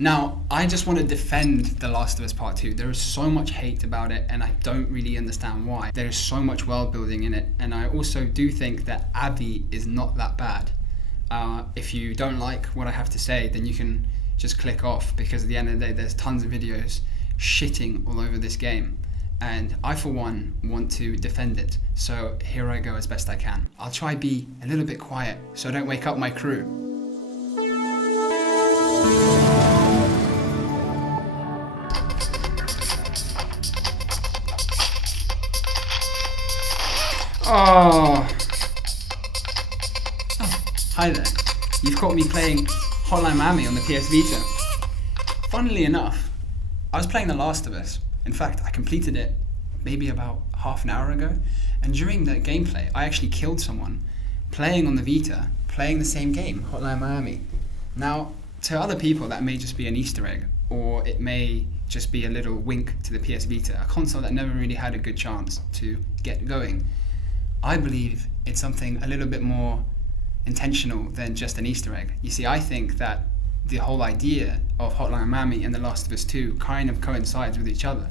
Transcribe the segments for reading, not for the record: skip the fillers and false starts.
Now, I just want to defend The Last of Us Part 2. There is so much hate about it, and I don't really understand why. There is so much world building in it, and I also do think that Abby is not that bad. If you don't like what I have to say, then you can just click off, because at the end of the day, there's tons of videos shitting all over this game. And I, for one, want to defend it. So here I go as best I can. I'll try be a little bit quiet so I don't wake up my crew. Oh, hi there. You've caught me playing Hotline Miami on the PS Vita. Funnily enough, I was playing The Last of Us. In fact, I completed it maybe about half an hour ago. And during that gameplay, I actually killed someone playing on the Vita, playing the same game, Hotline Miami. Now, to other people, that may just be an Easter egg, or it may just be a little wink to the PS Vita, a console that never really had a good chance to get going. I believe it's something a little bit more intentional than just an Easter egg. You see, I think that the whole idea of Hotline Miami and The Last of Us 2 kind of coincides with each other.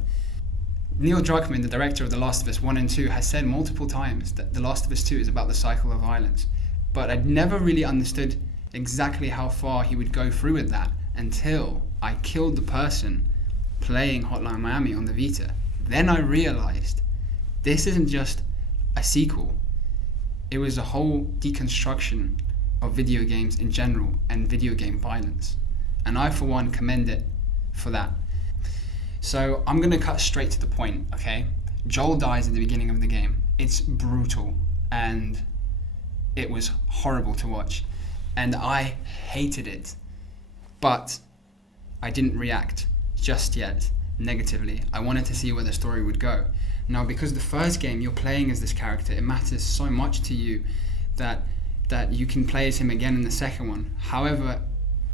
Neil Druckmann, the director of The Last of Us 1 and 2, has said multiple times that The Last of Us 2 is about the cycle of violence. But I'd never really understood exactly how far he would go through with that until I killed the person playing Hotline Miami on the Vita. Then I realized this isn't just a sequel. It was a whole deconstruction of video games in general and video game violence. And I, for one, commend it for that. So I'm going to cut straight to the point, okay? Joel dies at the beginning of the game. It's brutal and it was horrible to watch. And I hated it. But I didn't react just yet negatively. I wanted to see where the story would go. Now, because the first game you're playing as this character, it matters so much to you that you can play as him again in the second one. However,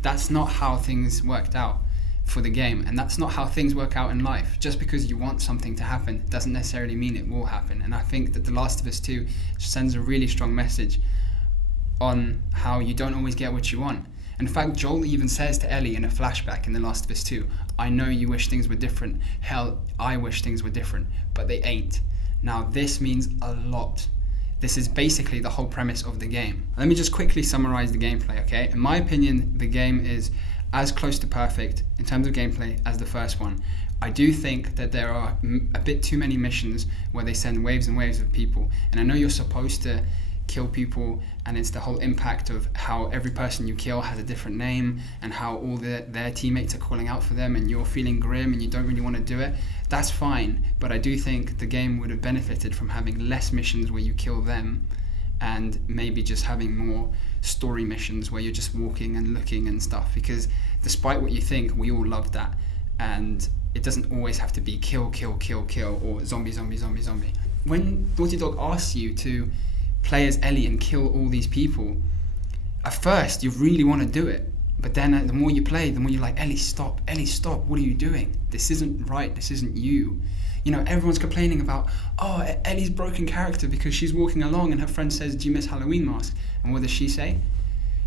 that's not how things worked out for the game, and that's not how things work out in life. Just because you want something to happen doesn't necessarily mean it will happen. And I think that The Last of Us 2 sends a really strong message on how you don't always get what you want. In fact, Joel even says to Ellie in a flashback in The Last of Us 2, I know you wish things were different. Hell, I wish things were different, but they ain't. Now, this means a lot. This is basically the whole premise of the game. Let me just quickly summarize the gameplay, okay? In my opinion, the game is as close to perfect in terms of gameplay as the first one. I do think that there are a bit too many missions where they send waves and waves of people. And I know you're supposed to kill people, and it's the whole impact of how every person you kill has a different name and how all their teammates are calling out for them and you're feeling grim and you don't really want to do it. That's fine, but I do think the game would have benefited from having less missions where you kill them and maybe just having more story missions where you're just walking and looking and stuff, because despite what you think, we all love that, and it doesn't always have to be kill, kill, kill, kill, or zombie, zombie, zombie, zombie. When Naughty Dog asks you to play as Ellie and kill all these people, at first you really want to do it, but then the more you play, the more you're like, Ellie stop, what are you doing? This isn't right, this isn't you. You know, everyone's complaining about, oh, Ellie's broken character because she's walking along and her friend says, do you miss Halloween masks? And what does she say?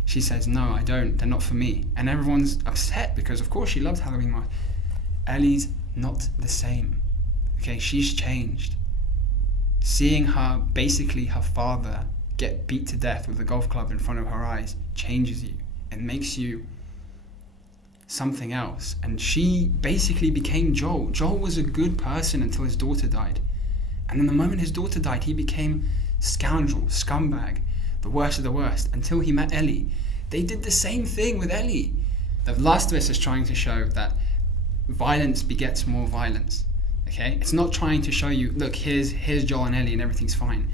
She says, no, I don't, they're not for me. And everyone's upset because of course she loves Halloween masks. Ellie's not the same, okay? She's changed. Seeing her, basically her father, get beat to death with a golf club in front of her eyes changes you and makes you something else. And she basically became Joel. Joel was a good person until his daughter died. And then the moment his daughter died, he became scoundrel, scumbag, the worst of the worst, until he met Ellie. They did the same thing with Ellie. The Last of Us is trying to show that violence begets more violence. Okay? It's not trying to show you, look, here's Joel and Ellie and everything's fine.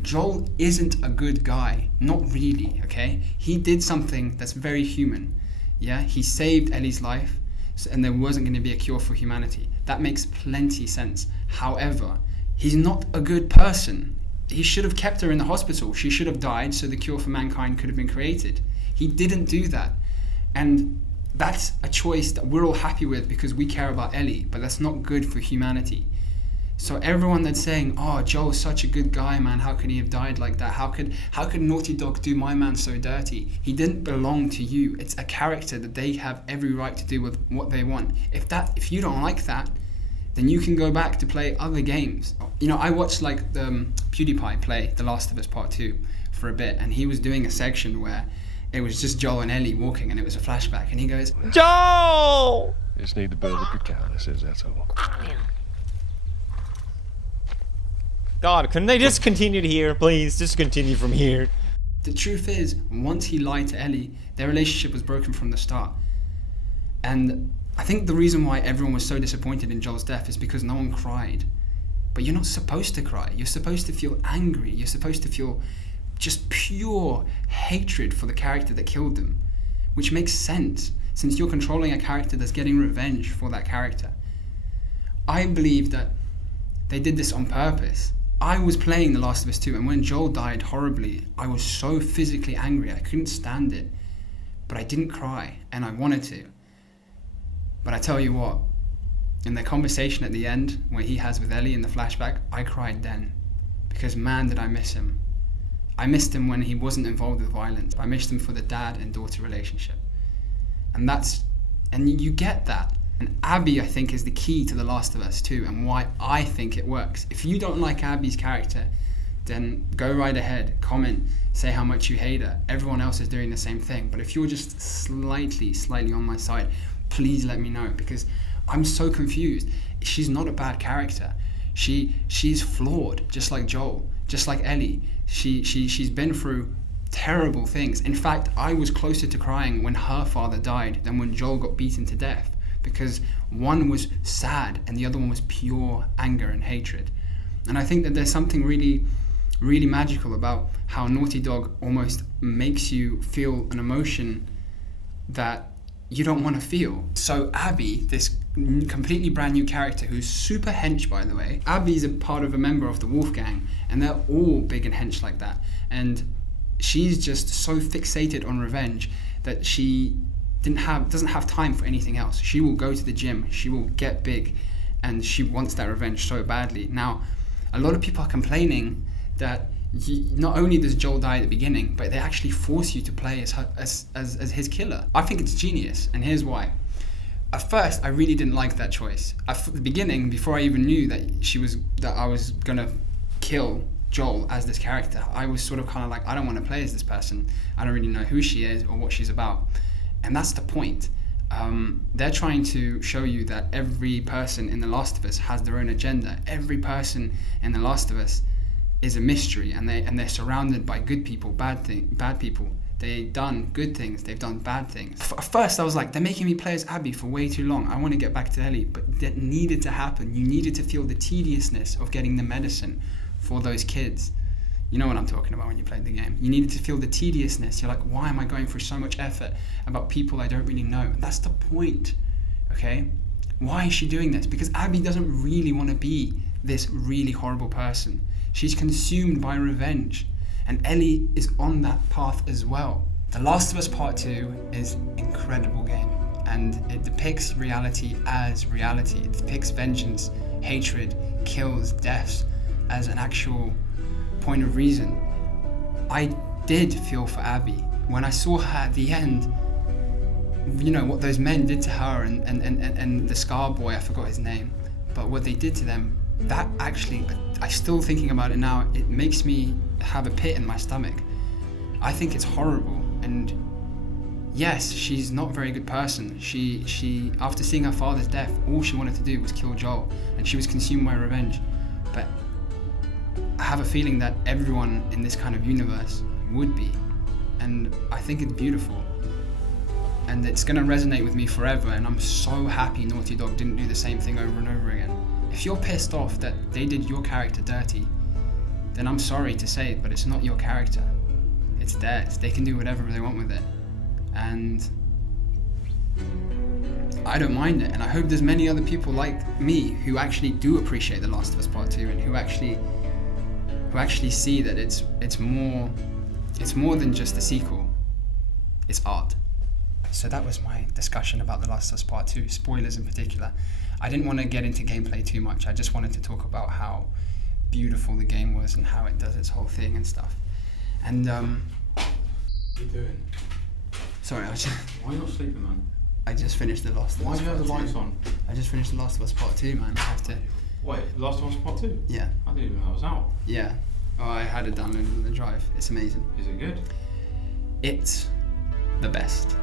Joel isn't a good guy. Not really, okay? He did something that's very human. Yeah? He saved Ellie's life, and there wasn't going to be a cure for humanity. That makes plenty sense. However, he's not a good person. He should have kept her in the hospital. She should have died so the cure for mankind could have been created. He didn't do that. And that's a choice that we're all happy with because we care about Ellie, but that's not good for humanity. So everyone that's saying, oh, Joel's such a good guy, man, how could he have died like that? How could Naughty Dog do my man so dirty? He didn't belong to you. It's a character that they have every right to do with what they want. If you don't like that, then you can go back to play other games. You know, I watched like the PewDiePie play The Last of Us Part 2 for a bit, and he was doing a section where it was just Joel and Ellie walking, and it was a flashback, and he goes, Joel! Just need to build up your calluses, that's all. God, couldn't they just continue here, please? Just continue from here. The truth is, once he lied to Ellie, their relationship was broken from the start. And I think the reason why everyone was so disappointed in Joel's death is because no one cried. But you're not supposed to cry. You're supposed to feel angry. You're supposed to feel just pure hatred for the character that killed them, which makes sense since you're controlling a character that's getting revenge for that character. I believe that they did this on purpose. I was playing The Last of Us 2, and when Joel died horribly, I was so physically angry. I couldn't stand it. But I didn't cry, and I wanted to. But I tell you what, in the conversation at the end, where he has with Ellie in the flashback, I cried then. Because man, did I miss him. I missed him when he wasn't involved with violence. I missed him for the dad and daughter relationship. And you get that. And Abby, I think, is the key to The Last of Us 2 and why I think it works. If you don't like Abby's character, then go right ahead, comment, say how much you hate her. Everyone else is doing the same thing. But if you're just slightly on my side, please let me know, because I'm so confused. She's not a bad character. She's flawed, just like Joel, just like Ellie. She's been through terrible things. In fact, I was closer to crying when her father died than when Joel got beaten to death, because one was sad and the other one was pure anger and hatred. And I think that there's something really, really magical about how Naughty Dog almost makes you feel an emotion that you don't want to feel. So Abby, this completely brand new character who's super hench, by the way. Abby's a part of a member of the Wolfgang, and they're all big and hench like that. And she's just so fixated on revenge that she doesn't have time for anything else. She will go to the gym, she will get big, and she wants that revenge so badly. Now, a lot of people are complaining that not only does Joel die at the beginning, but they actually force you to play as his killer. I think it's genius, and here's why. At first, I really didn't like that choice. At the beginning, before I even knew that I was gonna kill Joel as this character, I was sort of kind of like, I don't want to play as this person. I don't really know who she is or what she's about. And that's the point. They're trying to show you that every person in The Last of Us has their own agenda. Every person in The Last of Us is a mystery, and they're surrounded by good people, bad people. They've done good things, they've done bad things. At first I was like, they're making me play as Abby for way too long. I want to get back to Ellie, but that needed to happen. You needed to feel the tediousness of getting the medicine for those kids. You know what I'm talking about when you played the game. You needed to feel the tediousness. You're like, why am I going through so much effort about people I don't really know? And that's the point, okay? Why is she doing this? Because Abby doesn't really want to be this really horrible person. She's consumed by revenge. And Ellie is on that path as well. The Last of Us Part 2 is an incredible game. And it depicts reality as reality. It depicts vengeance, hatred, kills, deaths as an actual point of reason. I did feel for Abby. When I saw her at the end, you know, what those men did to her and the Scar boy, I forgot his name, but what they did to them, that actually, I still thinking about it now, it makes me have a pit in my stomach. I think it's horrible, and yes, she's not a very good person. She after seeing her father's death, all she wanted to do was kill Joel, and she was consumed by revenge. But I have a feeling that everyone in this kind of universe would be, and I think it's beautiful, and it's gonna resonate with me forever, and I'm so happy Naughty Dog didn't do the same thing over and over again. If you're pissed off that they did your character dirty, then I'm sorry to say it, but it's not your character. It's theirs. They can do whatever they want with it. And I don't mind it, and I hope there's many other people like me who actually do appreciate The Last of Us Part 2 and who actually see that it's more than just a sequel. It's art. So that was my discussion about The Last of Us Part 2, spoilers in particular. I didn't want to get into gameplay too much. I just wanted to talk about how beautiful the game was and how it does its whole thing and stuff. And What are you doing? sorry, Why are you not sleeping, man? I just finished The Last of Why Us do you have the Part 2. lights on? I just finished The Last of Us Part 2, man. I have to. Wait, The Last of Us Part 2? Yeah, I didn't even know I was out. yeah. Oh, I had it downloaded on the drive. It's amazing. Is it good? It's the best.